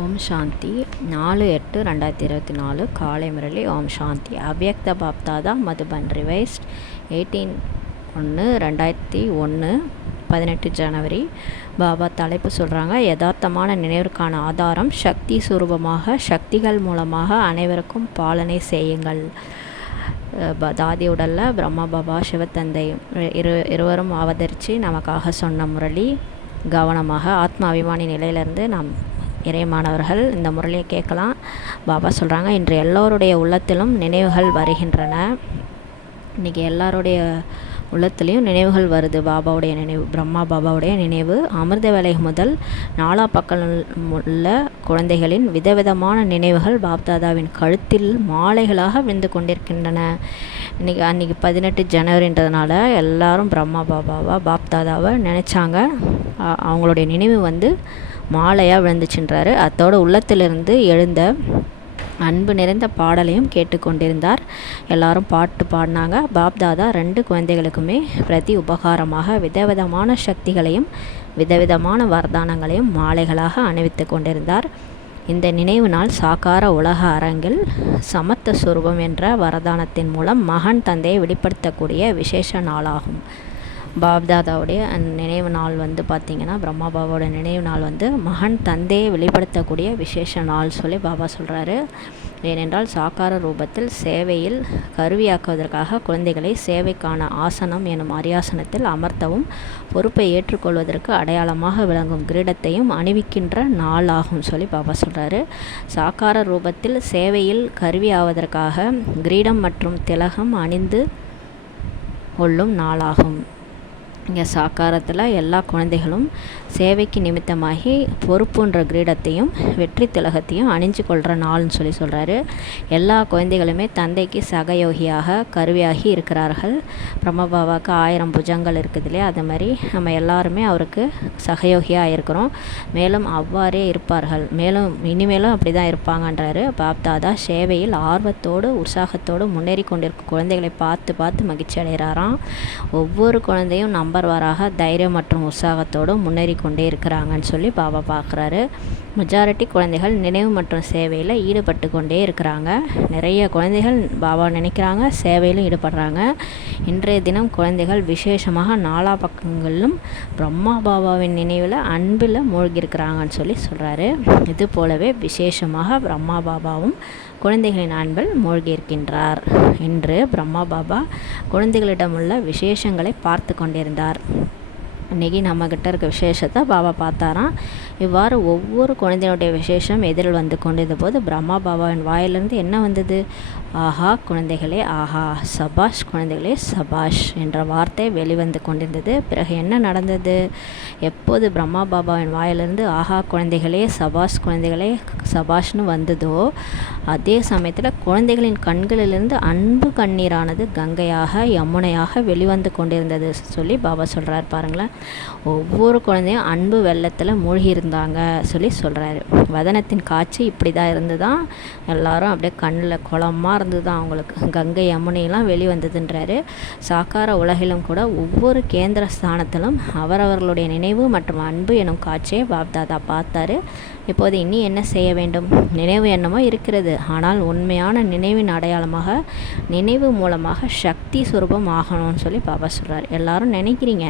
ஓம் சாந்தி 4/8/2024 காலை முரளி. ஓம் சாந்தி. அவ்யக்த பாப்தாதா மதுபன் ரிவைஸ்ட் 18/1/2001 18 ஜனவரி. பாபா தலைப்பு சொல்கிறாங்க, யதார்த்தமான நினைவிற்கான ஆதாரம் சக்தி சுரூபமாக சக்திகள் மூலமாக அனைவருக்கும் பாலனை செய்யுங்கள். தாதி உடலில் பிரம்மா பாபா சிவத்தந்தை இருவரும் அவதரித்து நமக்காக சொன்ன முரளி. கவனமாக ஆத்ம அபிமானி நிலையிலேருந்து நாம் இறைமானவர்கள் இந்த முரளியை கேட்கலாம். பாபா சொல்கிறாங்க, இன்று எல்லோருடைய உள்ளத்திலும் நினைவுகள் வருகின்றன. இன்றைக்கி எல்லாருடைய உள்ளத்துலேயும் நினைவுகள் வருது. பாபாவுடைய நினைவு, பிரம்மா பாபாவுடைய நினைவு. அமிர்த வேலை முதல் நாலா பக்கம் உள்ள குழந்தைகளின் விதவிதமான நினைவுகள் பாப்தாதாவின் கழுத்தில் மாலைகளாக விழுந்து கொண்டிருக்கின்றன. அன்றைக்கி 18 ஜனவரின்றதுனால எல்லாரும் பிரம்மா பாபாவை பாப்தாதாவை நினச்சாங்க. அவங்களுடைய நினைவு மாலையாக விழுந்துச்சுன்றாரு. அத்தோடு உள்ளத்திலிருந்து எழுந்த அன்பு நிறைந்த பாடலையும் கேட்டுக்கொண்டிருந்தார். எல்லாரும் பாட்டு பாடினாங்க. பாப்தாதா 2 குழந்தைகளுக்குமே பிரதி உபகாரமாக விதவிதமான சக்திகளையும் விதவிதமான வரதானங்களையும் மாலைகளாக அணிவித்து கொண்டிருந்தார். இந்த நினைவு நாள் சாக்கார உலக அரங்கில் சமத்த சுரூபம் என்ற வரதானத்தின் மூலம் மகன் தந்தையை வெளிப்படுத்தக்கூடிய விசேஷ நாளாகும். பாப்தாதாவுடைய நினைவு நாள் பார்த்திங்கன்னா, பிரம்மா பாபாவோட நினைவு நாள் மகன் தந்தையை வெளிப்படுத்தக்கூடிய விசேஷ நாள் சொல்லி பாபா சொல்கிறாரு. ஏனென்றால் சாக்கார ரூபத்தில் சேவையில் கருவியாக்குவதற்காக குழந்தைகளை சேவைக்கான ஆசனம் எனும் அரியாசனத்தில் அமர்த்தவும் பொறுப்பை ஏற்றுக்கொள்வதற்கு அடையாளமாக விளங்கும் கிரீடத்தையும் அணிவிக்கின்ற நாள் ஆகும் சொல்லி பாபா சொல்கிறாரு. சாக்கார ரூபத்தில் சேவையில் கருவியாவதற்காக கிரீடம் மற்றும் திலகம் அணிந்து கொள்ளும் நாளாகும். இங்கே சாக்காரத்தில் எல்லா குழந்தைகளும் சேவைக்கு நிமித்தமாகி பொறுப்புன்ற கிரீடத்தையும் வெற்றி திலகத்தையும் அணிஞ்சு கொள்கிற நாள்னு சொல்லி சொல்கிறாரு. எல்லா குழந்தைகளுமே தந்தைக்கு சகயோகியாக கருவியாகி இருக்கிறார்கள். பிரம்மபாபாவுக்கு 1000 புஜங்கள் இருக்குது இல்லையா, அது மாதிரி நம்ம எல்லாருமே அவருக்கு சகயோகியாக இருக்கிறோம். மேலும் அவ்வாறே இருப்பார்கள். இனிமேலும் அப்படி தான் இருப்பாங்கன்றாரு. பாப்தாதா சேவையில் ஆர்வத்தோடு உற்சாகத்தோடு முன்னேறி கொண்டிருக்கும் குழந்தைகளை பார்த்து மகிழ்ச்சி அடைகிறாராம். ஒவ்வொரு குழந்தையும் நம்பர்வாராக தைரியம் மற்றும் உற்சாகத்தோடு முன்னேறி கொண்டே இருக்கிறாங்கன்னு சொல்லி பாபா பார்க்குறாரு. மெஜாரிட்டி குழந்தைகள் நினைவு மற்றும் சேவையில் ஈடுபட்டு கொண்டே இருக்கிறாங்க. நிறைய குழந்தைகள் பாபா நினைக்கிறாங்க, சேவையிலும் ஈடுபடுறாங்க. இன்றைய தினம் குழந்தைகள் விசேஷமாக நாலா பக்கங்களிலும் பிரம்மா பாபாவின் நினைவில் அன்பில் மூழ்கியிருக்கிறாங்கன்னு சொல்லி சொல்கிறாரு. இது போலவே விசேஷமாக பிரம்மா பாபாவும் குழந்தைகளின் அன்பில் மூழ்கியிருக்கின்றார். இன்று பிரம்மா பாபா குழந்தைகளிடமுள்ள விசேஷங்களை பார்த்து கொண்டிருந்தார். இன்றைக்கி நம்மக்கிட்ட இருக்க விசேஷத்தை பாபா பார்த்தாராம். இவ்வாறு ஒவ்வொரு குழந்தையுடைய விசேஷம் எதிரில் கொண்டிருந்த போது பிரம்மா பாபாவின் வாயிலிருந்து என்ன வந்தது? ஆஹா குழந்தைகளே ஆஹா, சபாஷ் குழந்தைகளே சபாஷ் என்ற வார்த்தை வெளிவந்து கொண்டிருந்தது. பிறகு என்ன நடந்தது? எப்போது பிரம்மா பாபாவின் வாயிலிருந்து ஆஹா குழந்தைகளே சபாஷ் குழந்தைகளே சபாஷ்னு வந்ததோ, அதே சமயத்தில் குழந்தைகளின் கண்களிலிருந்து அன்பு கண்ணீரானது கங்கையாக யமுனையாக வெளிவந்து கொண்டிருந்தது சொல்லி பாபா சொல்கிறார். பாருங்களேன், ஒவ்வொரு குழந்தையும் அன்பு வெள்ளத்தில் மூழ்கி இருந்தாங்க சொல்லி சொல்கிறாரு. வதனத்தின் காட்சி இப்படி தான் இருந்துதான். எல்லாரும் அப்படியே கண்ணில் குளமாக இருந்தது தான் அவங்களுக்கு. கங்கை யமுனையெல்லாம் வெளிவந்ததுன்றாரு. சாக்கார உலகிலும் கூட ஒவ்வொரு கேந்திர ஸ்தானத்திலும் அவரவர்களுடைய நினைவு மற்றும் அன்பு எனும் காட்சியை பாப்தாதா பார்த்தாரு. இப்போது இனி என்ன செய்ய வேண்டும்? நினைவு என்னமோ இருக்கிறது, ஆனால் உண்மையான நினைவின் அடையாளமாக நினைவு மூலமாக சக்தி சுரூபம் ஆகணும்னு சொல்லி பாபா சொல்கிறார். எல்லாரும் நினைக்கிறீங்க,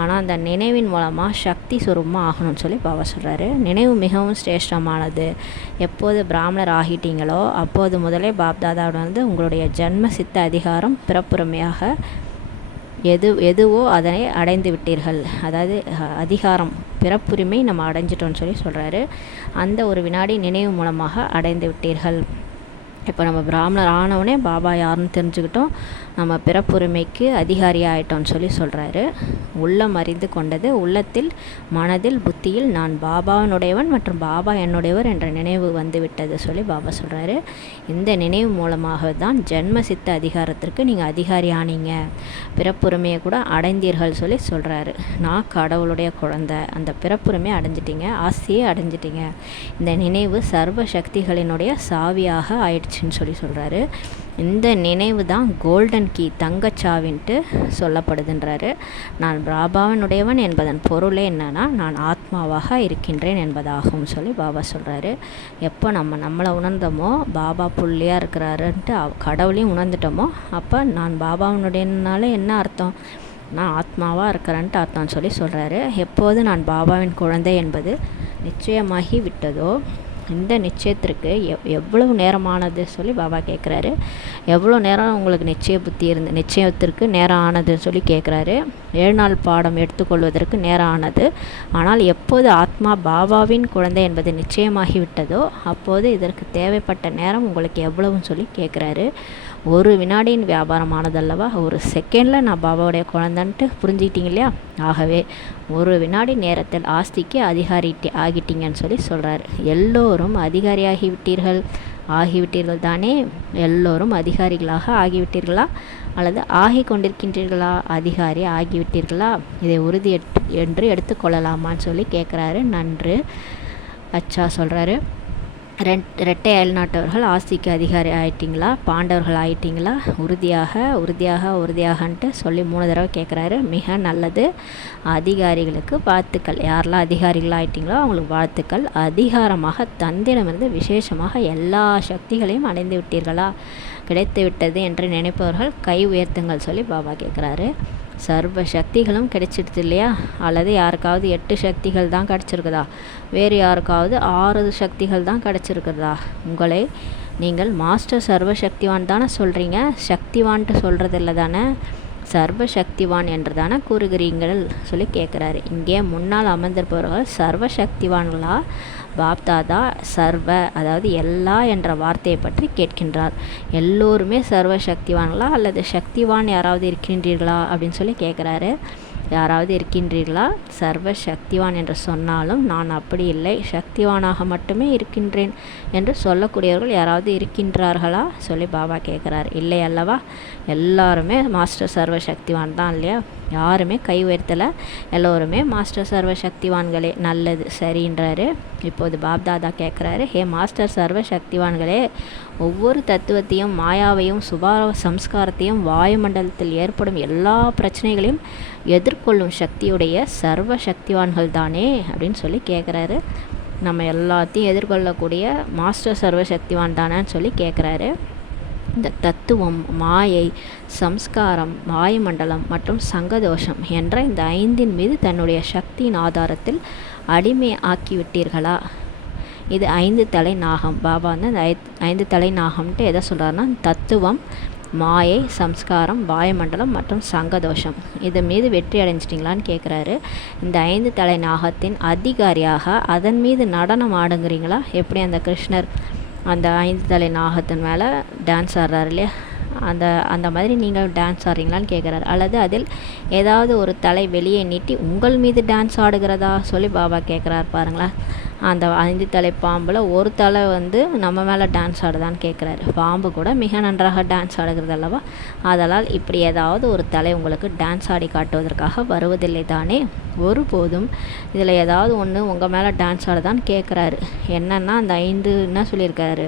ஆனால் அந்த நினைவின் மூலமாக சக்தி சுரூபமாக ஆகணும்னு சொல்லி பாபா சொல்கிறாரு. நினைவு மிகவும் சிரேஷ்டமானது. எப்போது பிராமணர் ஆகிட்டீங்களோ அப்போது முதலே பாப்தாதாவோட உங்களுடைய ஜன்ம சித்த அதிகாரம் பிறப்புரிமையாக எதுவோ அதனை அடைந்து விட்டீர்கள். அதாவது அதிகாரம் பிறப்புரிமை நம்ம அடைஞ்சிட்டோன்னு சொல்லி சொல்கிறாரு. அந்த ஒரு வினாடி நினைவு மூலமாக அடைந்து விட்டீர்கள். இப்போ நம்ம பிராமணர் ஆனவுடனே பாபா யாருன்னு தெரிஞ்சுக்கிட்டோம், நம்ம பிறப்புரிமைக்கு அதிகாரியாக ஆகிட்டோன்னு சொல்லி சொல்கிறாரு. உள்ளம் அறிந்து கொண்டது, உள்ளத்தில் மனதில் புத்தியில் நான் பாபாவினுடையவன் மற்றும் பாபா என்னுடையவர் என்ற நினைவு வந்துவிட்டது சொல்லி பாபா சொல்கிறாரு. இந்த நினைவு மூலமாக தான் ஜென்ம சித்த அதிகாரத்திற்கு நீங்கள் அதிகாரி ஆனீங்க, பிறப்புரிமையை கூட அடைந்தீர்கள் சொல்லி சொல்கிறாரு. நான் கடவுளுடைய குழந்தை, அந்த பிறப்புரிமையை அடைஞ்சிட்டிங்க, ஆசையை அடைஞ்சிட்டிங்க. இந்த நினைவு சர்வ சக்திகளினுடைய சாவியாக ஆயிடுச்சு ஆயிடுச்சுன்னு சொல்கிறாரு. இந்த நினைவு தான் கோல்டன் கீ, தங்கச்சாவின்ட்டு சொல்லப்படுதுன்றாரு. நான் பாபாவினுடையவன் என்பதன் பொருளே என்னன்னா, நான் ஆத்மாவாக இருக்கின்றேன் என்பதாகும் சொல்லி பாபா சொல்கிறாரு. எப்போ நம்மளை உணர்ந்தோமோ, பாபா புள்ளியாக இருக்கிறாருன்ட்டு கடவுளையும் உணர்ந்துட்டோமோ, அப்போ நான் பாபாவினுடையனால என்ன அர்த்தம், நான் ஆத்மாவாக இருக்கிறேன்ட்டு அர்த்தம்னு சொல்லி சொல்கிறாரு. எப்போது நான் பாபாவின் குழந்தை என்பது நிச்சயமாகி விட்டதோ, இந்த நிச்சயத்திற்கு எவ்வளவு நேரமானது சொல்லி பாபா கேட்குறாரு. எவ்வளோ நேரம் உங்களுக்கு நிச்சயத்திற்கு நேரம் ஆனதுன்னு சொல்லி கேட்குறாரு. 7 நாள் பாடம் எடுத்துக்கொள்வதற்கு நேரம் ஆனது. ஆனால் எப்போது ஆத்மா பாபாவின் குழந்தை என்பது நிச்சயமாகி விட்டதோ, அப்போது இதற்கு தேவைப்பட்ட நேரம் உங்களுக்கு எவ்வளவுன்னு சொல்லி கேட்குறாரு. ஒரு வினாடியின் வியாபாரமானதல்லவா, ஒரு செகண்டில் நான் பாபாவுடைய குழந்தைன்ட்டு புரிஞ்சுக்கிட்டீங்க இல்லையா? ஆகவே ஒரு வினாடி நேரத்தில் ஆஸ்திக்கு அதிகாரி ஆகிட்டீங்கன்னு சொல்லி சொல்கிறாரு. எல்லோரும் ஆகிவிட்டீர்கள் தானே? எல்லோரும் அதிகாரிகளாக ஆகிவிட்டீர்களா அல்லது ஆகி கொண்டிருக்கின்றீர்களா? அதிகாரி ஆகிவிட்டீர்களா? இதை உறுதி என்று எடுத்துக்கொள்ளலாமான்னு சொல்லி கேட்குறாரு. நன்று அச்சா சொல்கிறாரு. இரட்டை அயல்நாட்டவர்கள் ஆஸ்திக்கு அதிகாரி ஆயிட்டிங்களா, பாண்டவர்கள் ஆயிட்டிங்களா? உறுதியாகன்ட்டு சொல்லி 3 தடவை கேட்குறாரு. மிக நல்லது. அதிகாரிகளுக்கு வாழ்த்துக்கள். யாரெல்லாம் அதிகாரிகள் ஆயிட்டிங்களோ அவங்களுக்கு வாழ்த்துக்கள். அதிகாரமாக தந்திடமிருந்து விசேஷமாக எல்லா சக்திகளையும் அடைந்து விட்டீர்களா? கிடைத்து விட்டது என்று நினைப்பவர்கள் கை உயர்த்துங்கள் சொல்லி பாபா கேட்குறாரு. சர்வ சக்திகளும் கிடைச்சிடுது இல்லையா? அல்லது யாருக்காவது 8 சக்திகள் தான் கிடச்சிருக்குதா? வேறு யாருக்காவது 6 சக்திகள் தான் கிடச்சிருக்குதா? உங்களை நீங்கள் மாஸ்டர் சர்வ சக்திவான் தானே சொல்கிறீங்க, சக்திவான்ட்டு சொல்கிறதில்ல தானே, சர்வ சக்திவான் என்று தானே கூறுகிறீங்கள் சொல்லி கேட்குறாரு. இங்கே முன்னால் அமர்ந்திருப்பவர்கள் சர்வ சக்திவான்களா? பாப்தாதா சர்வ, அதாவது எல்லா என்ற வார்த்தையை பற்றி கேட்கின்றார். எல்லோருமே சர்வ சக்திவான்களா அல்லது சக்திவான் யாராவது இருக்கின்றீர்களா அப்படின்னு சொல்லி கேட்குறாரு. யாராவது இருக்கின்றீர்களா? சர்வ சக்திவான் என்று சொன்னாலும் நான் அப்படி இல்லை, சக்திவானாக மட்டுமே இருக்கின்றேன் என்று சொல்லக்கூடியவர்கள் யாராவது இருக்கின்றார்களா சொல்லி பாபா கேட்குறார். இல்லை அல்லவா? எல்லாருமே மாஸ்டர் சர்வ சக்திவான் தான் இல்லையா? யாருமே கை உயர்த்தலை, எல்லோருமே மாஸ்டர் சர்வ சக்திவான்களே. நல்லது, சரின்றாரு. இப்போது பாப்தாதா கேட்குறாரு. ஹே மாஸ்டர் சர்வ சக்திவான்களே, ஒவ்வொரு தத்துவத்தையும் மாயாவையும் சுபாவ சம்ஸ்காரத்தையும் வாயுமண்டலத்தில் ஏற்படும் எல்லா பிரச்சனைகளையும் எதிர்கொள்ளும் சக்தியுடைய சர்வ சக்திவான்கள் தானே அப்படின்னு சொல்லி கேட்குறாரு. நம்ம எல்லாத்தையும் எதிர்கொள்ளக்கூடிய மாஸ்டர் சர்வ சக்திவான் தானேன்னு சொல்லி கேட்குறாரு. இந்த தத்துவம், மாயை, சம்ஸ்காரம், வாயுமண்டலம் மற்றும் சங்கதோஷம் என்ற இந்த 5 மீது தன்னுடைய சக்தியின் ஆதாரத்தில் அடிமை ஆக்கிவிட்டீர்களா? இது 5 தலை நாகம். பாபா வந்து அந்த 5 தலை நாகம்ன்ட்டு எதை சொல்கிறாருன்னா, தத்துவம், மாயை, சம்ஸ்காரம், வாயுமண்டலம் மற்றும் சங்கதோஷம் இது மீது வெற்றி அடைஞ்சிட்டிங்களான்னு கேட்குறாரு. இந்த 5 தலை நாகத்தின் அதிகாரியாக அதன் மீது நடனம் ஆடுங்கிறீங்களா? எப்படி அந்த கிருஷ்ணர் அந்த 5 தலை நாகத்தின் மேலே டான்ஸ் ஆடுறாரு இல்லையா, அந்த மாதிரி நீங்கள் டான்ஸ் ஆடுறீங்களான்னு கேட்குறாரு. அல்லது அதில் ஏதாவது ஒரு தலை வெளியே நீட்டி உங்கள் மீது டான்ஸ் ஆடுகிறதா சொல்லி பாபா கேட்குறாரு. பாருங்களேன், அந்த 5 தலை பாம்பில் ஒரு தலை வந்து நம்ம மேலே டான்ஸ் ஆடுதான்னு கேட்குறாரு. பாம்பு கூட மிக நன்றாக டான்ஸ் ஆடுகிறது அல்லவா? அதனால் இப்படி ஏதாவது ஒரு தலை உங்களுக்கு டான்ஸ் ஆடி காட்டுவதற்காக வருவதில்லை தானே? ஒருபோதும் இதில் ஏதாவது ஒன்று உங்கள் மேலே டான்ஸ் ஆடுதான்னு கேட்குறாரு. என்னென்னா அந்த 5 என்ன சொல்லியிருக்காரு,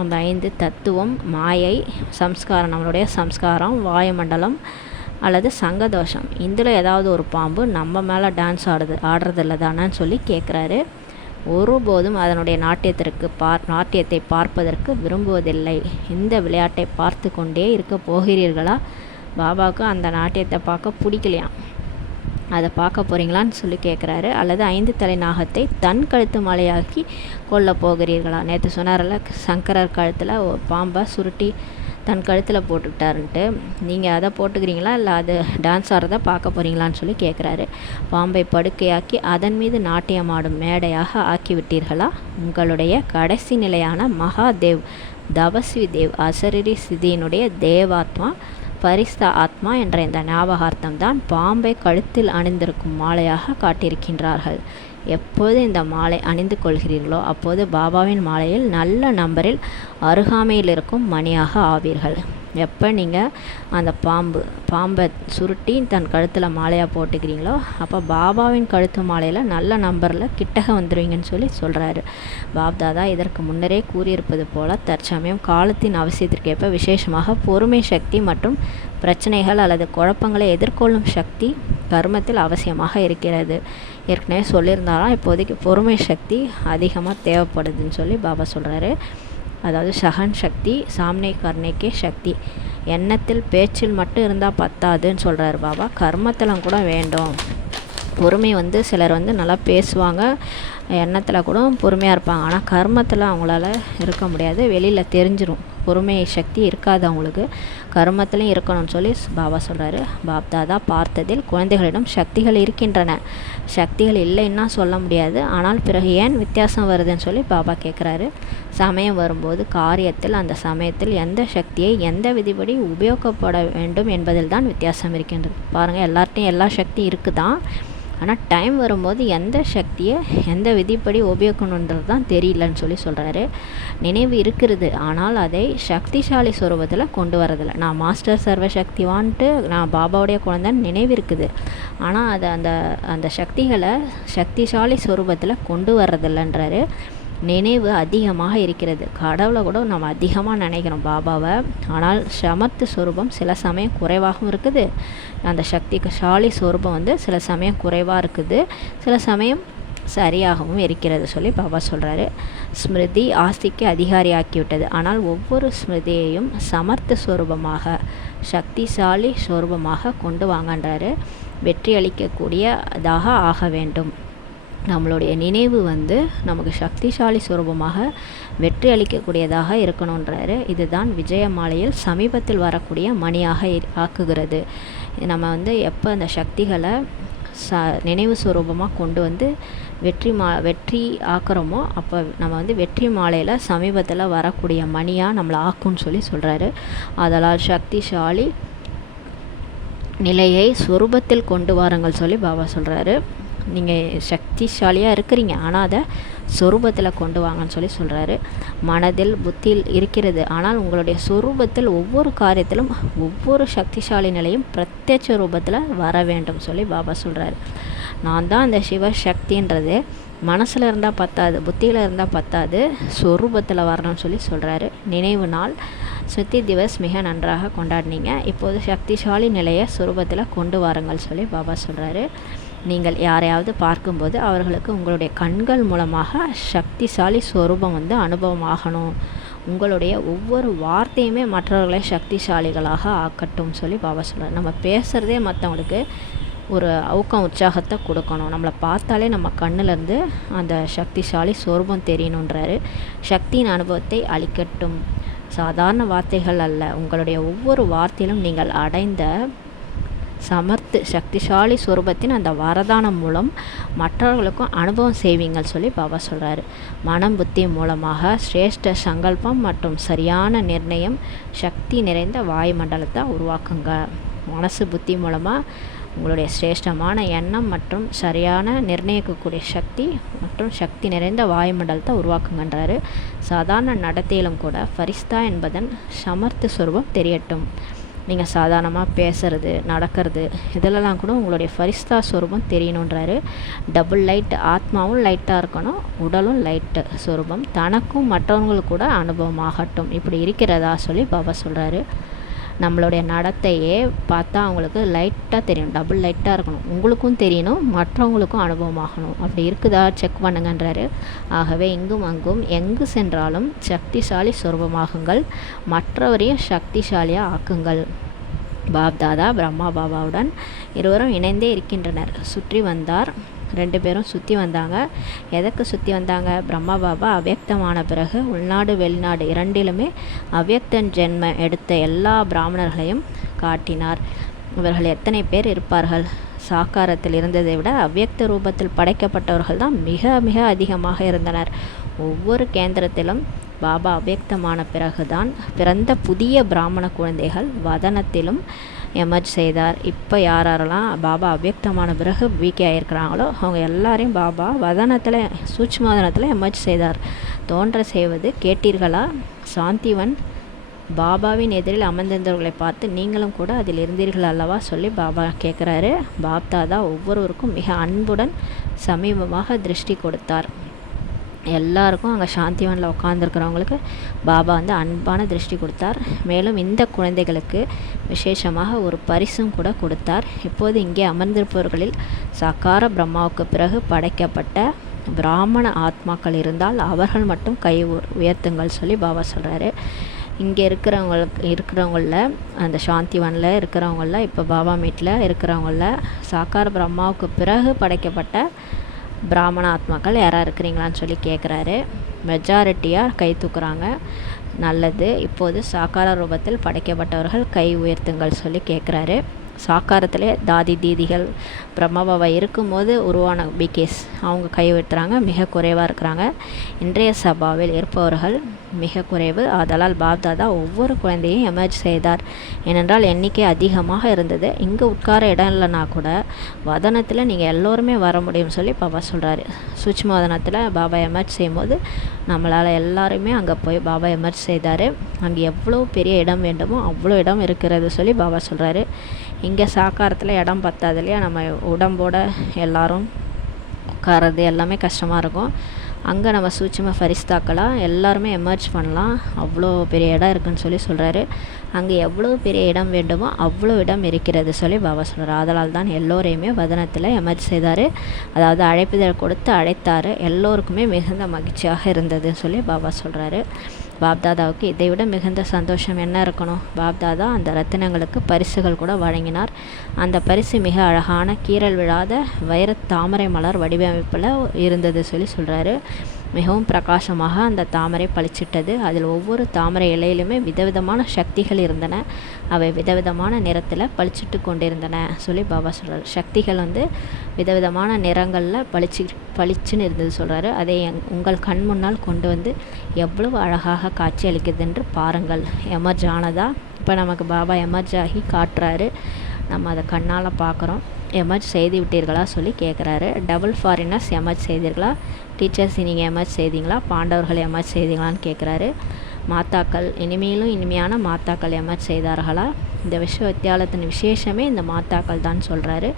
அந்த 5 தத்துவம், மாயை, சம்ஸ்காரம், நம்மளுடைய சம்ஸ்காரம், வாயுமண்டலம் அல்லது சங்கதோஷம், இதில் ஏதாவது ஒரு பாம்பு நம்ம மேலே டான்ஸ் ஆடுறதில்ல தானேன்னு சொல்லி கேட்குறாரு. ஒருபோதும் அதனுடைய நாட்டியத்தை பார்ப்பதற்கு விரும்புவதில்லை. இந்த விளையாட்டை பார்த்து கொண்டே இருக்க போகிறீர்களா? பாபாவுக்கு அந்த நாட்டியத்தை பார்க்க பிடிக்கலையாம். அதை பார்க்க போகிறீங்களான்னு சொல்லி கேட்குறாரு. அல்லது 5 தலை நாகத்தை தன் கழுத்து மலையாக்கி கொல்ல போகிறீர்களா? நேற்று சொன்னார்ல, சங்கரர் கழுத்தில் ஒரு பாம்பை சுருட்டி தன் கழுத்தில் போட்டுக்கிட்டாருன்ட்டு, நீங்கள் அதை போட்டுக்கிறீங்களா இல்லை அது டான்ஸ் ஆடுறத பார்க்க போகிறீங்களான்னு சொல்லி கேட்குறாரு. பாம்பை படுக்கையாக்கி அதன் மீது நாட்டியமாடும் மேடையாக ஆக்கிவிட்டீர்களா? உங்களுடைய கடைசி நிலையான மகாதேவ், தபஸ்வி தேவ், அசரீரி சிதியினுடைய தேவாத்மா, பரிஸ்த ஆத்மா என்ற இந்த ஞாபகார்த்தம் தான் பாம்பை கழுத்தில் அணிந்திருக்கும் மாலையாக காட்டியிருக்கின்றார்கள். எப்போது இந்த மாலை அணிந்து கொள்கிறீர்களோ அப்போது பாபாவின் மாலையில் நல்ல நம்பரில் அருகாமையில் இருக்கும் மணியாக ஆவீர்கள். எப்போ நீங்கள் அந்த பாம்பை சுருட்டி தன் கழுத்தில் மாலையாக போட்டுக்கிறீங்களோ அப்போ பாபாவின் கழுத்து மாலையில் நல்ல நம்பரில் கிட்டக வந்துடுவீங்கன்னு சொல்கிறாரு. பாப்தாதா இதற்கு முன்னரே கூறியிருப்பது போல் தற்சமயம் காலத்தின் அவசியத்திற்கேற்ப விசேஷமாக பொறுமை சக்தி மற்றும் பிரச்சனைகள் அல்லது குழப்பங்களை எதிர்கொள்ளும் சக்தி கர்மத்தில் அவசியமாக இருக்கிறது. ஏற்கனவே சொல்லியிருந்தாலும் இப்போதைக்கு பொறுமை சக்தி அதிகமாக தேவைப்படுதுன்னு பாபா சொல்கிறாரு. அதாவது சகன் சக்தி சாம்னே கர்ணைக்கே சக்தி. எண்ணத்தில் பேச்சில் மட்டும் இருந்தால் பத்தாதுன்னு சொல்கிறாரு பாபா. கர்மத்தில் கூட வேண்டும். பொறுமை சிலர் நல்லா பேசுவாங்க, எண்ணத்தில் கூட பொறுமையாக இருப்பாங்க. ஆனால் கர்மத்தில் அவங்களால இருக்க முடியாது. வெளியில் தெரிஞ்சிடும் பொறுமை சக்தி இருக்காது அவங்களுக்கு. கர்மத்திலையும் இருக்கணும்னு பாபா சொல்கிறாரு. பாப்தாதா பார்த்ததில் குழந்தைகளிடம் சக்திகள் இருக்கின்றன, சக்திகள் இல்லைன்னா சொல்ல முடியாது. ஆனால் பிறகு ஏன் வித்தியாசம் வருதுன்னு பாபா கேட்குறாரு. சமயம் வரும்போது காரியத்தில் அந்த சமயத்தில் எந்த சக்தியை எந்த விதிப்படி உபயோகப்பட வேண்டும் என்பதில் தான் வித்தியாசம் இருக்கின்றது. பாருங்கள், எல்லார்ட்டையும் எல்லா சக்தியும் இருக்குதான். ஆனால் டைம் வரும்போது எந்த சக்தியை எந்த விதிப்படி உபயோகிக்கணுன்றது தான் தெரியலன்னு சொல்கிறாரு. நினைவு இருக்கிறது, ஆனால் அதை சக்திசாலி சுரூபத்தில் கொண்டு வரதில்லை. நான் மாஸ்டர் சர்வ சக்திவான்ட்டு நான் பாபாவுடைய குழந்தைன்னு நினைவு இருக்குது, ஆனால் அதை அந்த சக்திகளை சக்திசாலி சுரூபத்தில் கொண்டு வர்றதில்லைன்றாரு. நினைவு அதிகமாக இருக்கிறது. கடவுளை கூட நம்ம அதிகமாக நினைக்கிறோம் பாபாவை. ஆனால் சமத்து சொரூபம் சில சமயம் குறைவாகவும் இருக்குது. அந்த சக்திசாலி சொரூபம் சில சமயம் குறைவாக இருக்குது, சில சமயம் சரியாகவும் இருக்கிறது பாபா சொல்கிறாரு. ஸ்மிருதி ஆஸ்திக்கு அதிகாரி ஆக்கிவிட்டது. ஆனால் ஒவ்வொரு ஸ்மிருதியையும் சமர்த்த சொரூபமாக சக்திசாலி சொரூபமாக கொண்டு வாங்கன்றாரு. வெற்றி அளிக்கக்கூடியதாக ஆக வேண்டும். நம்மளுடைய நினைவு நமக்கு சக்திசாலி சுரூபமாக வெற்றி அளிக்கக்கூடியதாக இருக்கணுன்றாரு. இதுதான் விஜயமாலையில் சமீபத்தில் வரக்கூடிய மணியாக ஆக்குகிறது. நம்ம எப்போ அந்த சக்திகளை நினைவு சுரூபமாக கொண்டு வெற்றி ஆக்குறோமோ அப்போ நம்ம வெற்றி மாலையில் சமீபத்தில் வரக்கூடிய மணியாக நம்மளை ஆக்குன்னு சொல்கிறாரு. அதனால் சக்திசாலி நிலையை சுரூபத்தில் கொண்டு வாருங்கள் பாபா சொல்கிறாரு. நீங்கள் சக்திசாலியாக இருக்கிறீங்க, ஆனால் அதை சொரூபத்தில் கொண்டு வாங்கன்னு சொல்கிறாரு. மனதில் புத்தியில் இருக்கிறது, ஆனால் உங்களுடைய சொரூபத்தில் ஒவ்வொரு காரியத்திலும் ஒவ்வொரு சக்திசாலி நிலையும் பிரத்யட்ச ரூபத்தில் வர வேண்டும் பாபா சொல்கிறாரு. நான் தான் அந்த சிவ சக்தின்றது மனசில் இருந்தால் பத்தாது, புத்தியில் இருந்தால் பத்தாது, சொரூபத்தில் வரணும்னு சொல்கிறாரு. நினைவு நாள் ஸ்மிருதி திவஸ் மிக நன்றாக கொண்டாடினீங்க. இப்போது சக்திசாலி நிலையை சொரூபத்தில் கொண்டு வாருங்கள் பாபா சொல்கிறாரு. நீங்கள் யாரையாவது பார்க்கும்போது அவர்களுக்கு உங்களுடைய கண்கள் மூலமாக சக்திசாலி ஸ்வரூபம் அனுபவம் ஆகணும். உங்களுடைய ஒவ்வொரு வார்த்தையுமே மற்றவர்களை சக்திசாலிகளாக ஆக்கட்டும் பாபா சொல்கிறார். நம்ம பேசுகிறதே மற்றவங்களுக்கு ஒரு ஊக்கம் உற்சாகத்தை கொடுக்கணும். நம்மளை பார்த்தாலே நம்ம கண்ணிலேருந்து அந்த சக்திசாலி ஸ்வரூபம் தெரியணுன்றாரு. சக்தியின் அனுபவத்தை அளிக்கட்டும். சாதாரண வார்த்தைகள் அல்ல, உங்களுடைய ஒவ்வொரு வார்த்தையிலும் நீங்கள் அடைந்த சமர்த்து சக்திசாலி ஸ்வரூபத்தின் அந்த வரதானம் மூலம் மற்றவர்களுக்கும் அனுபவம் செய்வீங்கள் பாபா சொல்கிறாரு. மனம் புத்தி மூலமாக சிரேஷ்ட சங்கல்பம் மற்றும் சரியான நிர்ணயம் சக்தி நிறைந்த வாயுமண்டலத்தை உருவாக்குங்க. மனசு புத்தி மூலமாக உங்களுடைய சிரேஷ்டமான எண்ணம் மற்றும் சரியான நிர்ணயிக்கக்கூடிய சக்தி மற்றும் சக்தி நிறைந்த வாயுமண்டலத்தை உருவாக்குங்கன்றாரு. சாதாரண நடத்தையிலும் கூட ஃபரிஸ்தா என்பதன் சமர்த்த ஸ்வரூபம் தெரியட்டும். நீங்கள் சாதாரணமாக பேசுகிறது நடக்கிறது இதிலெல்லாம் கூட உங்களுடைய ஃபரிஸ்தா ஸ்வரூபம் தெரியணுன்றாரு. டபுள் லைட், ஆத்மாவும் லைட்டாக இருக்கணும், உடலும் லைட்டு ஸ்வரூபம் தனக்கும் மற்றவங்களுக்கு கூட அனுபவம் ஆகட்டும். இப்படி இருக்கிறதா பாபா சொல்கிறாரு. நம்மளுடைய நடத்தையே பார்த்தா அவங்களுக்கு லைட்டாக தெரியணும், டபுள் லைட்டாக இருக்கணும், உங்களுக்கும் தெரியணும் மற்றவங்களுக்கும் அனுபவமாகணும். அப்படி இருக்குதா செக் பண்ணுங்கன்றாரு. ஆகவே இங்கும் அங்கும் எங்கு சென்றாலும் சக்திசாலி சொரூபமாகுங்கள், மற்றவரையும் சக்திசாலியாக ஆக்குங்கள். பாப்தாதா பிரம்மா பாபாவுடன் இருவரும் இணைந்தே இருக்கின்றனர். சுற்றி வந்தார். 2 பேரும் சுற்றி வந்தாங்க. எதற்கு சுற்றி வந்தாங்க? பிரம்மா பாபா அவ்யக்தமான பிறகு உள்நாடு வெளிநாடு இரண்டிலுமே அவ்யக்தன் ஜென்ம எடுத்த எல்லா பிராமணர்களையும் காட்டினார். இவர்கள் எத்தனை பேர் இருப்பார்கள்? சாக்காரத்தில் இருந்ததை விட அவ்யக்த ரூபத்தில் படைக்கப்பட்டவர்கள் தான் மிக மிக அதிகமாக இருந்தனர். ஒவ்வொரு கேந்திரத்திலும் பாபா அவ்யக்தமான பிறகுதான் பிறந்த புதிய பிராமண குழந்தைகள் வதனத்திலும் எமர்ஜ் செய்தார். இப்போ யாரெல்லாம் பாபா அவ்யக்தமான பிறகு வீக்கே ஆகிருக்கிறாங்களோ அவங்க எல்லாரையும் பாபா வதனத்தில் சூட்ச்ம வதனத்தில் எமர்ஜ் செய்தார். தோன்ற செய்வது கேட்டீர்களா? சாந்திவன் பாபாவின் எதிரில் அமர்ந்திருந்தவர்களை பார்த்து நீங்களும் கூட அதில் இருந்தீர்கள் அல்லவா சொல்லி பாபா கேட்குறாரு. பாப்தாதா ஒவ்வொருவருக்கும் மிக அன்புடன் சமீபமாக திருஷ்டி கொடுத்தார். எல்லாருக்கும் அங்கே சாந்திவனில் உட்காந்துருக்கிறவங்களுக்கு பாபா வந்து அன்பான திருஷ்டி கொடுத்தார். மேலும் இந்த குழந்தைகளுக்கு விசேஷமாக ஒரு பரிசும் கூட கொடுத்தார். இப்போது இங்கே அமர்ந்திருப்பவர்களில் சக்கார பிரம்மாவுக்கு பிறகு படைக்கப்பட்ட பிராமண ஆத்மாக்கள் இருந்தால் அவர்கள் மட்டும் கை உயர்த்துங்கள் சொல்லி பாபா சொல்கிறாரு. இங்கே இருக்கிறவங்களில் அந்த சாந்திவனில் இருக்கிறவங்களில் இப்போ பாபா மீட்டில் இருக்கிறவங்களில் சாக்கார பிரம்மாவுக்கு பிறகு படைக்கப்பட்ட பிராமண ஆத்மாக்கள் யாராக இருக்கிறீங்களான்னு சொல்லி கேட்குறாரு. மெஜாரிட்டியாக கை தூக்குறாங்க. நல்லது. இப்போது சாக்கார ரூபத்தில் படைக்கப்பட்டவர்கள் கை உயர்த்துங்கள் சொல்லி கேட்குறாரு. சாக்காரத்திலே தாதி தீதிகள் பிரம்மபாபா இருக்கும்போது உருவான பிகேஸ் அவங்க கை உயர்த்துறாங்க, மிக குறைவாக இருக்கிறாங்க. இன்றைய சபாவில் இருப்பவர்கள் மிக குறைவு. ஆதலால் பாப்தாதா ஒவ்வொரு குழந்தையும் எமர்ஜ் செய்தார். ஏனென்றால் எண்ணிக்கை அதிகமாக இருந்தது. இங்கே உட்கார இடம் இல்லைனா கூட வதனத்தில் நீங்கள் எல்லோருமே வர முடியும்னு சொல்லி பாபா சொல்கிறாரு. சூட்ச்ம வதனத்தில் பாபா எமர்ஜ் செய்யும்போது நம்மளால் எல்லாருமே அங்கே போய் பாபா எமர்ஜ் செய்தார். அங்கே எவ்வளோ பெரிய இடம் வேண்டுமோ அவ்வளோ இடம் இருக்கிறது சொல்லி பாபா சொல்கிறாரு. இங்கே சாக்காரத்தில் இடம் பத்தாது இல்லையா, நம்ம உடம்போட எல்லாரும் உட்காரது எல்லாமே கஷ்டமாக இருக்கும். அங்கே நம்ம சூட்சும ஃபரிஸ்தாக்களாக எல்லாருமே எமர்ஜ் பண்ணலாம், அவ்வளோ பெரிய இடம் இருக்குதுன்னு சொல்லி சொல்கிறாரு. அங்கே எவ்வளோ பெரிய இடம் வேண்டுமோ அவ்வளோ இடம் இருக்கிறது சொல்லி பாபா சொல்கிறார். அதனால் தான் எல்லோரையுமே வதனத்தில் எமர்ஜ் செய்தார். அதாவது அழைப்புதல் கொடுத்து அழைத்தார். எல்லோருக்குமே மிகுந்த மகிழ்ச்சியாக இருந்ததுன்னு சொல்லி பாபா சொல்கிறாரு. பாப்தாதாவுக்கு இதைவிட மிகுந்த சந்தோஷம் என்ன இருக்கணும்? பாப்தாதா அந்த ரத்தினங்களுக்கு பரிசுகள் கூட வழங்கினார். அந்த பரிசு மிக அழகான கீறல் விழாத வைர தாமரை மலர் வடிவமைப்பில் இருந்தது சொல்லி சொல்கிறாரு. மிகவும் பிரகாசமாக அந்த தாமரை பளிச்சிட்டது. அதில் ஒவ்வொரு தாமரை இலையிலுமே விதவிதமான சக்திகள் இருந்தன. அவை விதவிதமான நிறத்தில் பளிச்சிட்டு கொண்டிருந்தன சொல்லி பாபா சொல்கிறார். சக்திகள் வந்து விதவிதமான நிறங்களில் பளிச்சுன்னு இருந்தது சொல்கிறாரு. அதை உங்கள் கண் முன்னால் கொண்டு வந்து எவ்வளவு அழகாக காட்சி அளிக்குது என்று பாருங்கள். எமர்ஜ் ஆனதா? இப்போ நமக்கு பாபா எமர்ஜ் ஆகி காட்டுறாரு. நம்ம அதை கண்ணால் பார்க்குறோம். எமர்ஜ் செய்து விட்டீர்களா சொல்லி கேட்குறாரு. டபுள் ஃபாரினர்ஸ் எமர்ஜ் செய்தீர்களா? டீச்சர்ஸ் நீங்கள் எமர்ஜ் செய்தீங்களா? பாண்டவர்கள் எமர்ஜ் செய்தீங்களான்னு கேட்குறாரு. மாத்தாக்கள் இனிமேலும் இனிமையான மாத்தாக்கள் எமர்ஜ் செய்தார்களா? இந்த விஸ்வவித்யாலயத்தின் விசேஷமே இந்த மாத்தாக்கள் தான் சொல்கிறாரு.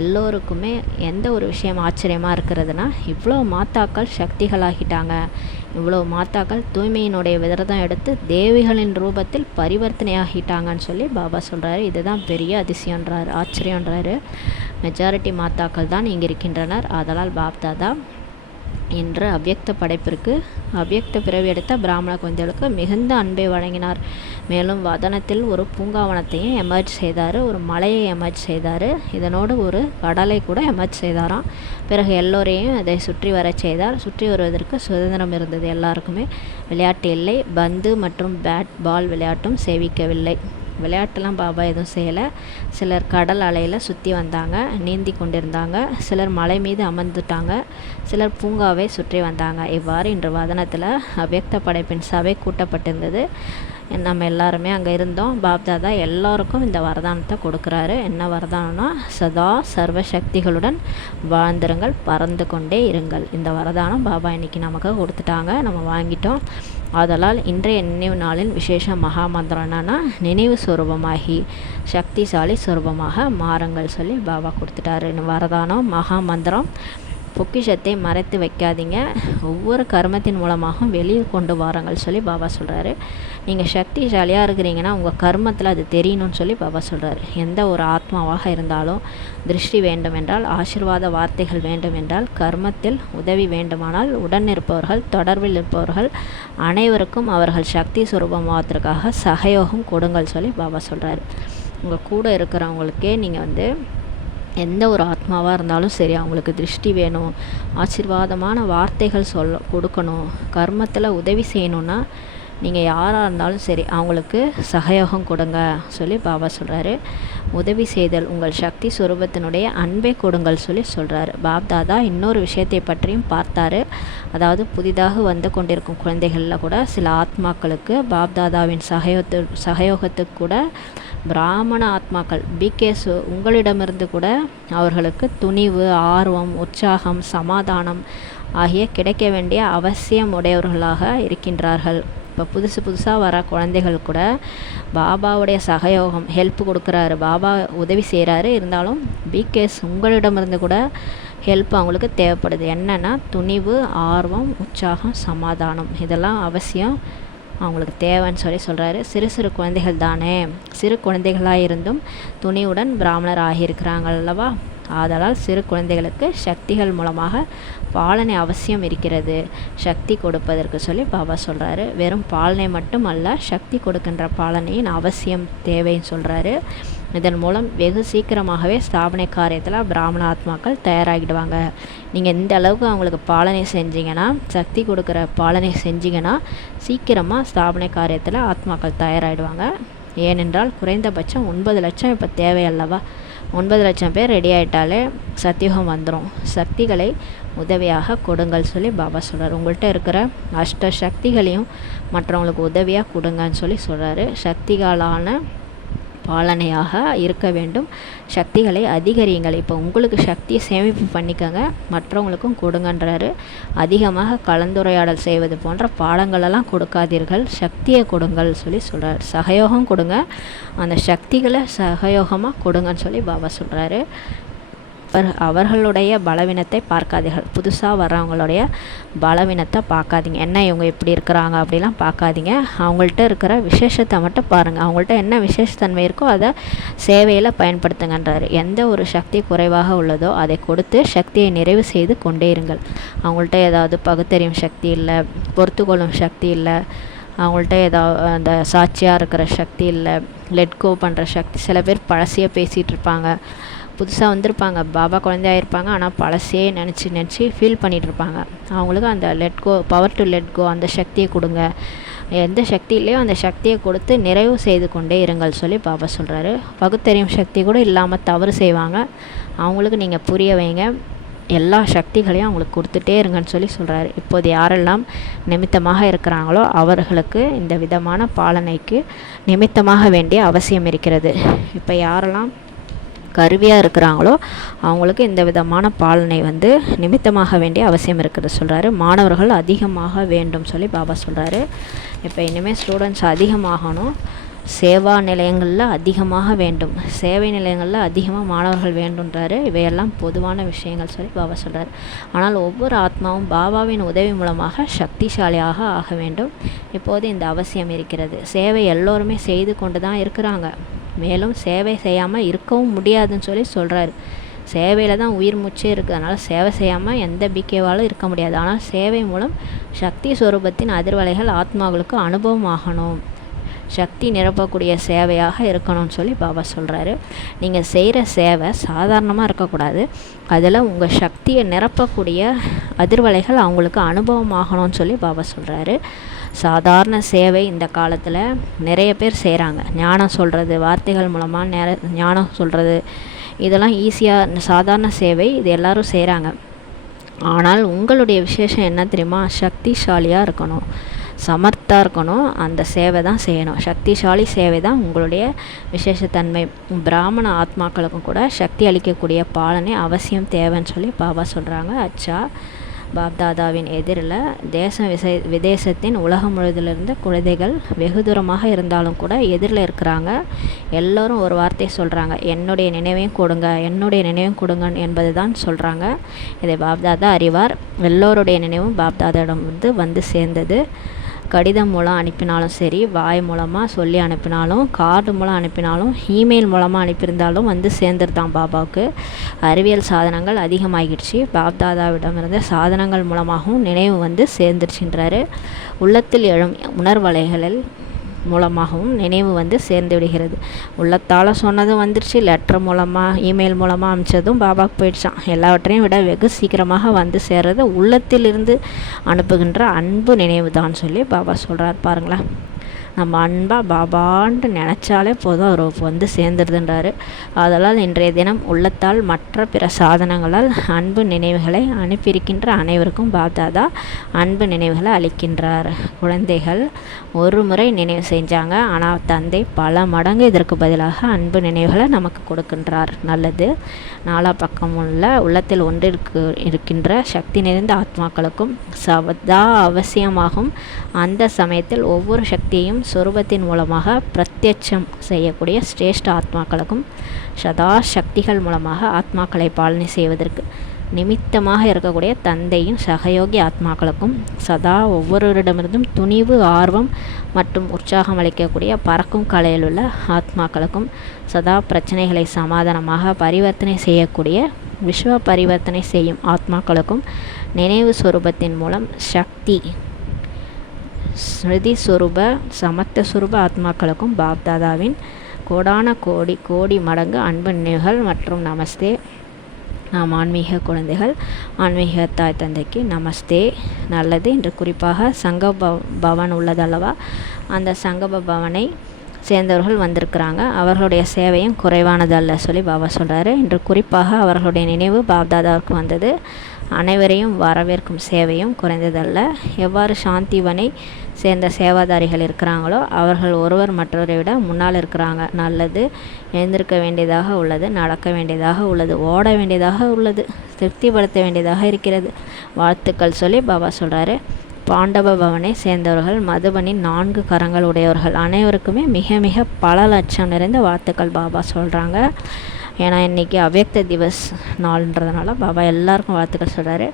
எல்லோருக்குமே எந்த ஒரு விஷயம் ஆச்சரியமாக இருக்கிறதுனா, இவ்வளோ மாத்தாக்கள் சக்திகளாகிட்டாங்க, இவ்வளோ மாத்தாக்கள் தூய்மையினுடைய விரதம் எடுத்து தேவிகளின் ரூபத்தில் பரிவர்த்தனையாகிட்டாங்கன்னு சொல்லி பாபா சொல்கிறாரு. இதுதான் பெரிய அதிசயன்றார், ஆச்சரியன்றாரு. மெஜாரிட்டி மாத்தாக்கள் தான் இங்கே இருக்கின்றனர். ஆதலால் பாப்தாதா என்ற அவ்யக்த படைப்பிற்கு அவ்யக்த பிறவி எடுத்த பிராமண குழந்தைகளுக்கு மிகுந்த அன்பை வழங்கினார். மேலும் வதனத்தில் ஒரு பூங்காவனத்தையும் எமர்ஜ் செய்தார், ஒரு மலையை எமர்ஜ் செய்தார், இதனோடு ஒரு கடலை கூட எமர்ஜ் செய்தாராம். பிறகு எல்லோரையும் அதை சுற்றி வர செய்தார். சுற்றி வருவதற்கு சுதந்திரம் இருந்தது எல்லாருக்குமே. விளையாட்டு இல்லை. பந்து மற்றும் பேட் பால் விளையாட்டும் சேவிக்கவில்லை. விளையாட்டெல்லாம் பாபா எதுவும் செய்யலை. சிலர் கடல் அலையில் சுற்றி வந்தாங்க, நீந்தி கொண்டிருந்தாங்க. சிலர் மலை மீது அமர்ந்துட்டாங்க. சிலர் பூங்காவை சுற்றி வந்தாங்க. இவ்வாறு இன்று வதனத்தில் அவ்யக்த படைப்பின் சபை கூட்டப்பட்டிருந்தது. நம்ம எல்லாருமே அங்கே இருந்தோம். பாப்தாதா எல்லாருக்கும் இந்த வரதானத்தை கொடுக்குறாரு. என்ன வரதானம்னா, சதா சர்வ சக்திகளுடன் வாழ்ந்திருங்கள், பறந்து கொண்டே இருங்கள். இந்த வரதானம் பாபா இன்னைக்கு நமக்கு கொடுத்துட்டாங்க, நம்ம வாங்கிட்டோம். ஆதலால் இன்றைய நினைவு நாளின் விசேஷ மகா மந்திரம் என்னன்னா, நினைவு சொரூபமாகி சக்திசாலி சொரூபமாக மாறுங்கள் சொல்லி பாபா கொடுத்துட்டாரு. வரதானம் மகா மந்திரம். பொக்கிஷத்தை மறைத்து வைக்காதீங்க, ஒவ்வொரு கர்மத்தின் மூலமாகவும் வெளியில் கொண்டு வாருங்கள் சொல்லி பாபா சொல்கிறாரு. நீங்கள் சக்திசாலியாக இருக்கிறீங்கன்னா உங்கள் கர்மத்தில் அது தெரியணும்னு சொல்லி பாபா சொல்கிறாரு. எந்த ஒரு ஆத்மாவாக இருந்தாலும் திருஷ்டி வேண்டுமென்றால், ஆசீர்வாத வார்த்தைகள் வேண்டுமென்றால், கர்மத்தில் உதவி வேண்டுமானால், உடன் இருப்பவர்கள் தொடர்பில் இருப்பவர்கள் அனைவருக்கும் அவர்கள் சக்தி சுரூபமாவதற்காக சகயோகம் கொடுங்கள் சொல்லி பாபா சொல்கிறாரு. உங்கள் கூட இருக்கிறவங்களுக்கே நீங்கள் வந்து எந்த ஒரு ஆத்மாவாக இருந்தாலும் சரி, அவங்களுக்கு திருஷ்டி வேணும், ஆசீர்வாதமான வார்த்தைகள் கொடுக்கணும், கர்மத்தில் உதவி செய்யணுன்னா நீங்கள் யாராக இருந்தாலும் சரி அவங்களுக்கு சகயோகம் கொடுங்க சொல்லி பாபா சொல்கிறாரு. உதவி செய்தல் உங்கள் சக்தி சுரூபத்தினுடைய அன்பை கொடுங்கள் சொல்லி சொல்கிறாரு. பாப்தாதா இன்னொரு விஷயத்தை பற்றியும் பார்த்தாரு. அதாவது புதிதாக வந்து கொண்டிருக்கும் குழந்தைகளில் கூட சில ஆத்மாக்களுக்கு பாப்தாதாவின் சகயோகத்துக்கு கூட பிராமண ஆத்மாக்கள் பிகேஸ் உங்களிடமிருந்து கூட அவர்களுக்கு துணிவு, ஆர்வம், உற்சாகம், சமாதானம் ஆகிய கிடைக்க வேண்டிய அவசியம் உடையவர்களாக இருக்கின்றார்கள். இப்போ புதுசாக வர குழந்தைகள் கூட பாபாவுடைய சகயோகம் ஹெல்ப் கொடுக்குறாரு, பாபா உதவி செய்கிறாரு. இருந்தாலும் பிகேஸ் உங்களிடமிருந்து கூட ஹெல்ப் அவங்களுக்கு தேவைப்படுது. என்னென்னா துணிவு, ஆர்வம், உற்சாகம், சமாதானம், இதெல்லாம் அவசியம் அவங்களுக்கு தேவைன்னு சொல்கிறாரு. சிறு சிறு குழந்தைகள் தானே, சிறு குழந்தைகளாக இருந்தும் துணிவுடன் பிராமணர் ஆகியிருக்கிறாங்க அல்லவா. ஆதலால் சிறு குழந்தைகளுக்கு சக்திகள் மூலமாக பாலனை அவசியம் இருக்கிறது, சக்தி கொடுப்பதற்கு சொல்லி பாபா சொல்கிறாரு. வெறும் பாலனை மட்டும் அல்ல, சக்தி கொடுக்கின்ற பாலனையின் அவசியம் தேவைன்னு சொல்கிறாரு. இதன் மூலம் வெகு சீக்கிரமாகவே ஸ்தாபனை காரியத்தில் பிராமண ஆத்மாக்கள் தயாராகிடுவாங்க. நீங்கள் இந்த அளவுக்கு அவங்களுக்கு பாலனை செஞ்சீங்கன்னா, சக்தி கொடுக்குற பாலனை செஞ்சீங்கன்னா சீக்கிரமாக ஸ்தாபனை காரியத்தில் ஆத்மாக்கள் தயாராகிடுவாங்க. ஏனென்றால் குறைந்தபட்சம் 9 லட்சம் இப்போ தேவையல்லவா. 9 லட்சம் பேர் ரெடி ஆகிட்டாலே சத்தியுகம் வந்துடும். சக்திகளை உதவியாக கொடுங்கள் சொல்லி பாபா சொல்கிறார். உங்கள்கிட்ட இருக்கிற அஷ்ட சக்திகளையும் மற்றவங்களுக்கு உதவியாக கொடுங்கன்னு சொல்கிறாரு. சக்திகளான பாலனையாக இருக்க வேண்டும், சக்திகளை அதிகரியுங்கள். இப்போ உங்களுக்கு சக்தியை சேமிப்பு பண்ணிக்கங்க, மற்றவங்களுக்கும் கொடுங்கன்றாரு. அதிகமாக கலந்துரையாடல் செய்வது போன்ற பாடங்களெல்லாம் கொடுக்காதீர்கள், சக்தியை கொடுங்கள் சொல்கிறார். சகயோகம் கொடுங்க, அந்த சக்திகளை சகயோகமாக கொடுங்கன்னு சொல்லி பாபா சொல்கிறாரு. அவர்களுடைய பலவீனத்தை பார்க்காதீர்கள். புதுசாக வர்றவங்களுடைய பலவீனத்தை பார்க்காதீங்க. என்ன இவங்க இப்படி இருக்கிறாங்க அப்படிலாம் பார்க்காதீங்க. அவங்கள்ட்ட இருக்கிற விசேஷத்தை மட்டும் பாருங்கள். அவங்கள்ட்ட என்ன விசேஷத்தன்மை இருக்கோ அதை சேவையில் பயன்படுத்துங்கன்றாரு. எந்த ஒரு சக்தி குறைவாக உள்ளதோ அதை கொடுத்து சக்தியை நிறைவு செய்து கொண்டே இருங்கள். அவங்கள்ட்ட ஏதாவது பகுத்தறியும் சக்தி இல்லை, பொறுத்துக்கொள்ளும் சக்தி இல்லை, அவங்கள்ட்ட ஏதாவது அந்த சாட்சியாக இருக்கிற சக்தி இல்லை, லெட்கோ பண்ணுற சக்தி. சில பேர் பழசையே பேசிகிட்டு இருப்பாங்க, புதுசாக வந்திருப்பாங்க, பாபா குழந்தையாக இருப்பாங்க, ஆனால் பழசே நினச்சி ஃபீல் பண்ணிகிட்ருப்பாங்க. அவங்களுக்கு அந்த லெட்கோ, பவர் டு லெட்கோ அந்த சக்தியை கொடுங்க. எந்த சக்தி இல்லையோ அந்த சக்தியை கொடுத்து நிறைவு செய்து கொண்டே இருங்கள் சொல்லி பாபா சொல்கிறாரு. பகுத்தறியும் சக்தி கூட இல்லாமல் தவறு செய்வாங்க, அவங்களுக்கு நீங்கள் புரிய வைங்க. எல்லா சக்திகளையும் அவங்களுக்கு கொடுத்துட்டே இருங்கன்னு சொல்கிறாரு. இப்போது யாரெல்லாம் நிமித்தமாக இருக்கிறாங்களோ அவர்களுக்கு இந்த விதமான பாலனைக்கு நிமித்தமாக வேண்டிய அவசியம் இருக்கிறது. இப்போ யாரெல்லாம் கருவியாக இருக்கிறாங்களோ அவங்களுக்கு இந்த விதமான பாலனை நிமித்தமாக வேண்டிய அவசியம் இருக்குது சொல்கிறாரு. மாணவர்கள் அதிகமாக வேண்டும் சொல்லி பாபா சொல்கிறாரு. இப்போ இனிமேல் ஸ்டூடெண்ட்ஸ் அதிகமாகணும், சேவா நிலையங்களில் அதிகமாக வேண்டும், சேவை நிலையங்களில் அதிகமாக மாணவர்கள் வேண்டுன்றாரு. இவையெல்லாம் பொதுவான விஷயங்கள் சொல்லி பாபா சொல்கிறார். ஆனால் ஒவ்வொரு ஆத்மாவும் பாபாவின் உதவி மூலமாக சக்திசாலியாக ஆக வேண்டும். இப்போது இந்த அவசியம் இருக்கிறது. சேவை எல்லோருமே செய்து கொண்டு தான் இருக்கிறாங்க, மேலும் சேவை செய்யாமல் இருக்கவும் முடியாதுன்னு சொல்கிறாரு. சேவையில் தான் உயிர் மூச்சே இருக்குது, அதனால் சேவை செய்யாமல் எந்த பிகேவாலும் இருக்க முடியாது. ஆனால் சேவை மூலம் சக்தி ஸ்வரூபத்தின் அதிர்வலைகள் ஆத்மாக்களுக்கு அனுபவம் ஆகணும், சக்தி நிரப்பக்கூடிய சேவையாக இருக்கணும்னு பாபா சொல்கிறாரு. நீங்கள் செய்கிற சேவை சாதாரணமாக இருக்கக்கூடாது, அதில் உங்கள் சக்தியை நிரப்பக்கூடிய அதிர்வலைகள் அவங்களுக்கு அனுபவம் ஆகணும்னு பாபா சொல்கிறாரு. சாதாரண சேவை இந்த காலத்தில் நிறைய பேர் செய்கிறாங்க. ஞானம் சொல்கிறது, வார்த்தைகள் மூலமாக ஞானம் சொல்கிறது, இதெல்லாம் ஈஸியாக சாதாரண சேவை, இது எல்லோரும் செய்கிறாங்க. ஆனால் உங்களுடைய விசேஷம் என்ன தெரியுமா? சக்திசாலியாக இருக்கணும், சமர்த்தாக இருக்கணும், அந்த சேவை தான் செய்யணும். சக்திசாலி சேவை தான் உங்களுடைய விசேஷத்தன்மை. பிராமண ஆத்மாக்களுக்கும் கூட சக்தி அளிக்கக்கூடிய பாலனை அவசியம் தேவைன்னு பாபா சொல்கிறாங்க. அச்சா, பாப்தாதாவின் எதிரில் விதேசத்தின் உலகம் முழுவதிலிருந்து குழந்தைகள் வெகு தூரமாக இருந்தாலும் கூட எதிரில் இருக்கிறாங்க. எல்லோரும் ஒரு வார்த்தை சொல்கிறாங்க, என்னுடைய நினைவையும் கொடுங்க, என்னுடைய நினைவையும் கொடுங்க என்பது தான் சொல்கிறாங்க. இதை பாப்தாதா அறிவார். எல்லோருடைய நினைவும் பாப்தாதாவிடம் வந்து சேர்ந்தது. கடிதம் மூலம் அனுப்பினாலும் சரி, வாய் மூலமாக சொல்லி அனுப்பினாலும், கார்டு மூலம் அனுப்பினாலும், இமெயில் மூலமாக அனுப்பியிருந்தாலும் சேர்ந்துருதான் பாபாவுக்கு. அறிவியல் சாதனங்கள் அதிகமாகிடுச்சு, பாப்தாதாவிடமிருந்து சாதனங்கள் மூலமாகவும் நினைவு சேர்ந்துருச்சுன்றாரு. உள்ளத்தில் எழும் உணர்வலைகளில் மூலமாகவும் நினைவு சேர்ந்து விடுகிறது. உள்ளத்தால் சொன்னதும் வந்துடுச்சு, லெட்டர் மூலமாக இமெயில் மூலமாக அனுப்பிச்சதும் பாபாவுக்கு போயிடுச்சான். எல்லாவற்றையும் விட வெகு சீக்கிரமாக சேர்றது உள்ளத்திலிருந்து அனுப்புகின்ற அன்பு நினைவு தான் பாபா சொல்கிறார். பாருங்களேன், நம்ம அன்பாக பாபான்ட்டு நினச்சாலே போதும் அவர் வந்து சேர்ந்துருதுன்றாரு. அதனால் இன்றைய தினம் உள்ளத்தால் மற்ற பிற சாதனங்களால் அன்பு நினைவுகளை அனுப்பியிருக்கின்ற அனைவருக்கும் பாப்தாதா அன்பு நினைவுகளை அளிக்கின்றார். குழந்தைகள் ஒரு முறை நினைவு செஞ்சாங்க, ஆனால் தந்தை பல மடங்கு இதற்கு பதிலாக அன்பு நினைவுகளை நமக்கு கொடுக்கின்றார். நல்லது. 4 பக்கம் உள்ளத்தில் ஒன்றிற்கு இருக்கின்ற சக்தி நிறைந்த ஆத்மாக்களுக்கும் சதா அவசியமாகும் அந்த சமயத்தில் ஒவ்வொரு சக்தியையும் சொரூபத்தின் மூலமாக பிரத்யட்சம் செய்யக்கூடிய சிரேஷ்ட ஆத்மாக்களுக்கும் சதா சக்திகள் மூலமாக ஆத்மாக்களை பாலனை செய்வதற்கு நிமித்தமாக இருக்கக்கூடிய தந்தையின் சகயோகி ஆத்மாக்களுக்கும் சதா ஒவ்வொருவரிடமிருந்தும் துணிவு, ஆர்வம் மற்றும் உற்சாகம் அளிக்கக்கூடிய பறக்கும் கலையில் உள்ள ஆத்மாக்களுக்கும் சதா பிரச்சனைகளை சமாதானமாக பரிவர்த்தனை செய்யக்கூடிய விஸ்வ பரிவர்த்தனை செய்யும் ஆத்மாக்களுக்கும் நினைவு சொரூபத்தின் மூலம் சக்தி ஸ்மிருதி சொரூப சமத்த சொரூப ஆத்மாக்களுக்கும் பாப்தாதாவின் கோடான கோடி மடங்கு அன்பு நினைவுகள் மற்றும் நமஸ்தே. நாம் ஆன்மீக குழந்தைகள், ஆன்மீக தாய் தந்தைக்கு நமஸ்தே. நல்லது. இன்று குறிப்பாக சங்க பவன் உள்ளதல்லவா, அந்த சங்கப பவனை சேர்ந்தவர்கள் வந்திருக்கிறாங்க. அவர்களுடைய சேவையும் குறைவானதல்ல சொல்லி பாபா சொல்கிறாரு. இன்று குறிப்பாக அவர்களுடைய நினைவு பாப்தாதாவுக்கு வந்தது. அனைவரையும் வரவேற்கும் சேவையும் குறைந்ததல்ல. எவ்வாறு சாந்திவனை சேர்ந்த சேவாதாரிகள் இருக்கிறாங்களோ அவர்கள் ஒருவர் மற்றவரை விட முன்னால் இருக்கிறாங்க. நல்லது. எழுந்திருக்க வேண்டியதாக உள்ளது, நடக்க வேண்டியதாக உள்ளது, ஓட வேண்டியதாக உள்ளது, திருப்திப்படுத்த வேண்டியதாக இருக்கிறது. வாழ்த்துக்கள் சொல்லி பாபா சொல்கிறாரு. பாண்டவ பவனை சேர்ந்தவர்கள் மதுபனின் 4 கரங்கள் உடையவர்கள் அனைவருக்குமே மிக மிக பல லட்சம் நிறைந்த வாழ்த்துக்கள் பாபா சொல்கிறாங்க. ஏன்னா இன்றைக்கி அவ்யக்த திவஸ் நாள்ன்றதுனால பாபா எல்லாருக்கும் வாழ்த்துக்கள் சொல்கிறாரு.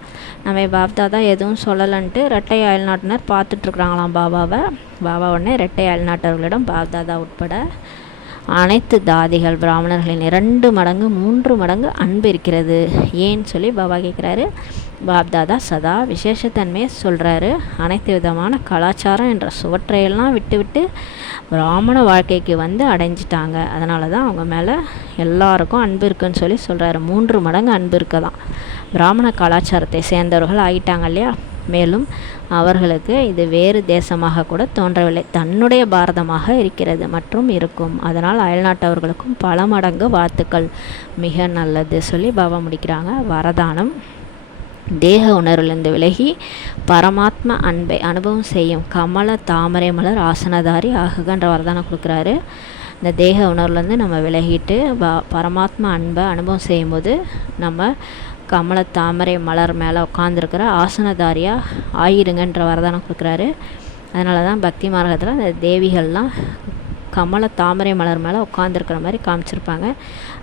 நம்ம பாப்தாதா எதுவும் சொல்லலைன்ட்டு இரட்டை அயல்நாட்டினர் பார்த்துட்ருக்குறாங்களாம் பாபாவை. பாபா உடனே இரட்டை அயல்நாட்டவர்களிடம் பாப்தாதா உட்பட அனைத்து தாதிகள் பிராமணர்களின் 2 மடங்கு 3 மடங்கு அன்பு இருக்கிறது ஏன்னு சொல்லி பாபா கேட்குறாரு. பாப்தாதா சதா விசேஷத்தன்மையை சொல்கிறாரு. அனைத்து விதமான கலாச்சாரம் என்ற சுவற்றையெல்லாம் விட்டு பிராமண வாழ்க்கைக்கு வந்து அடைஞ்சிட்டாங்க. அதனால தான் அவங்க மேலே எல்லாருக்கும் அன்பு இருக்குன்னு சொல்லி சொல்கிறாரு. 3 மடங்கு அன்பு இருக்கதான். பிராமண கலாச்சாரத்தை சேர்ந்தவர்கள் ஆகிட்டாங்க இல்லையா. மேலும் அவர்களுக்கு இது வேறு தேசமாக கூட தோன்றவில்லை, தன்னுடைய பாரதமாக இருக்கிறது மற்றும் இருக்கும். அதனால் அயல்நாட்டவர்களுக்கும் பல மடங்கு வாழ்த்துக்கள். மிக நல்லது சொல்லி பாபா முடிக்கிறாங்க. வரதானம். தேக உணர்விலிருந்து விலகி பரமாத்மா அன்பை அனுபவம் செய்யும் கமல தாமரை மலர் ஆசனதாரி ஆகுகன்ற வரதானம் கொடுக்குறாரு. இந்த தேக உணர்வுலேருந்து நம்ம விலகிட்டு பரமாத்மா அன்பை அனுபவம் செய்யும்போது நம்ம கமல தாமரை மலர் மேலே உட்காந்துருக்கிற ஆசனதாரியாக ஆயிருங்கன்ற வரதானம் கொடுக்குறாரு. அதனால தான் பக்தி மார்க்கத்தில் அந்த தேவிகள்லாம் கமல தாமரை மலர் மேலே உட்காந்துருக்கிற மாதிரி காமிச்சிருப்பாங்க.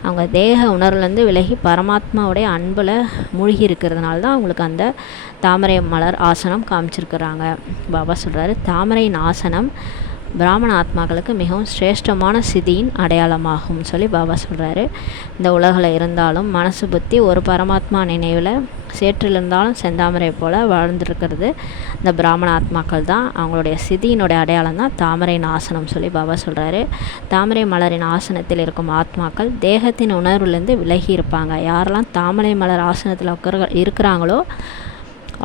அவங்க தேக உணர்வுலேருந்து விலகி பரமாத்மாவுடைய அன்பில் மூழ்கி இருக்கிறதுனால தான் அவங்களுக்கு அந்த தாமரை மலர் ஆசனம் காமிச்சிருக்கிறாங்க. பாபா சொல்கிறாரு, தாமரையின் ஆசனம் பிராமண ஆத்மாக்களுக்கு மிகவும் சிரேஷ்டமான சிதியின் அடையாளமாகும் சொல்லி பாபா சொல்கிறாரு. இந்த உலகில் இருந்தாலும் மனசு புத்தி ஒரு பரமாத்மா நினைவில் சேற்றில் இருந்தாலும் செந்தாமரை போல் வாழ்ந்துருக்கிறது இந்த பிராமண ஆத்மாக்கள் தான். அவங்களுடைய சிதியினுடைய அடையாளம் தான் தாமரையின் ஆசனம் சொல்லி பாபா சொல்கிறாரு. தாமரை மலரின் ஆசனத்தில் இருக்கும் ஆத்மாக்கள் தேகத்தின் உணர்வுலேருந்து விலகி இருப்பாங்க. யாரெல்லாம் தாமரை மலர் ஆசனத்தில் இருக்கிறாங்களோ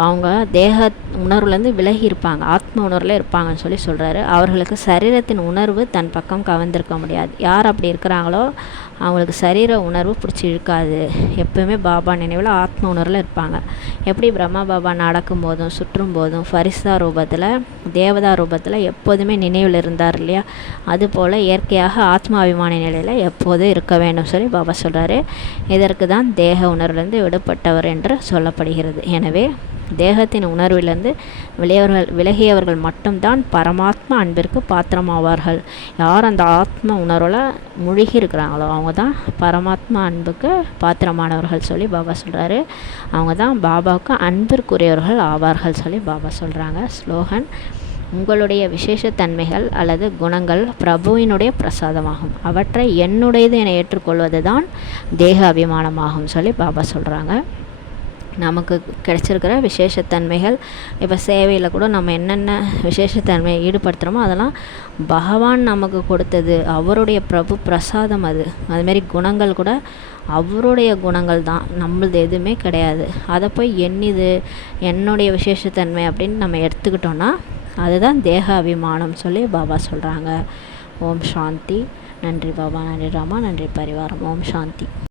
அவங்க தேக உணர்வுலேருந்து விலகி இருப்பாங்க, ஆத்ம உணர்வில் இருப்பாங்கன்னு சொல்லி சொல்கிறாரு. அவர்களுக்கு சரீரத்தின் உணர்வு தன் பக்கம் கவர்ந்திருக்க முடியாது. யார் அப்படி இருக்கிறாங்களோ அவங்களுக்கு சரீர உணர்வு பிடிச்சி இழுக்காது. எப்போவுமே பாபா நினைவில் ஆத்ம உணர்வில் இருப்பாங்க. எப்படி பிரம்மா பாபா நடக்கும் போதும் சுற்றும் போதும் ஃபரிஸ்தா ரூபத்தில் தேவதா ரூபத்தில் எப்போதுமே நினைவில் இருந்தார் இல்லையா, அதுபோல் இயற்கையாக ஆத்ம அபிமான நிலையில் எப்போதும் இருக்க வேண்டும் சொல்லி பாபா சொல்கிறாரு. இதற்கு தான் தேக உணர்விலிருந்து விடுபட்டவர் என்று சொல்லப்படுகிறது. எனவே தேகத்தின் உணர்விலிருந்து விலகியவர்கள் மட்டும்தான் பரமாத்மா அன்பிற்கு பாத்திரமாவார்கள். யார் அந்த ஆத்ம உணர்வில் மூழ்கி இருக்கிறாங்களோ அவங்க தான் பரமாத்மா அன்புக்கு பாத்திரமானவர்கள் சொல்லி பாபா சொல்கிறாரு. அவங்க தான் பாபாவுக்கு அன்பிற்குரியவர்கள் ஆவார்கள் சொல்லி பாபா சொல்கிறாங்க. ஸ்லோகன். உங்களுடைய விசேஷத்தன்மைகள் அல்லது குணங்கள் பிரபுவினுடைய பிரசாதமாகும். அவற்றை என்னுடையது என ஏற்றுக்கொள்வது தான் தேக அபிமானமாகும் சொல்லி பாபா சொல்கிறாங்க. நமக்கு கிடைச்சிருக்கிற விசேஷத்தன்மைகள், இப்போ சேவையில் கூட நம்ம என்னென்ன விசேஷத்தன்மையை ஈடுபடுத்துகிறோமோ அதெல்லாம் பகவான் நமக்கு கொடுத்தது, அவருடைய பிரபு பிரசாதம். அதுமாரி குணங்கள் கூட அவருடைய குணங்கள் தான், நம்மளது எதுவுமே கிடையாது. அதை போய் என்னுடைய விசேஷத்தன்மை அப்படின்னு நம்ம எடுத்துக்கிட்டோன்னா அதுதான் தேக அபிமானம் சொல்லி பாபா சொல்கிறாங்க. ஓம் சாந்தி. நன்றி பாபா, நன்றி ராமா, நன்றி பரிவாரம். ஓம் சாந்தி.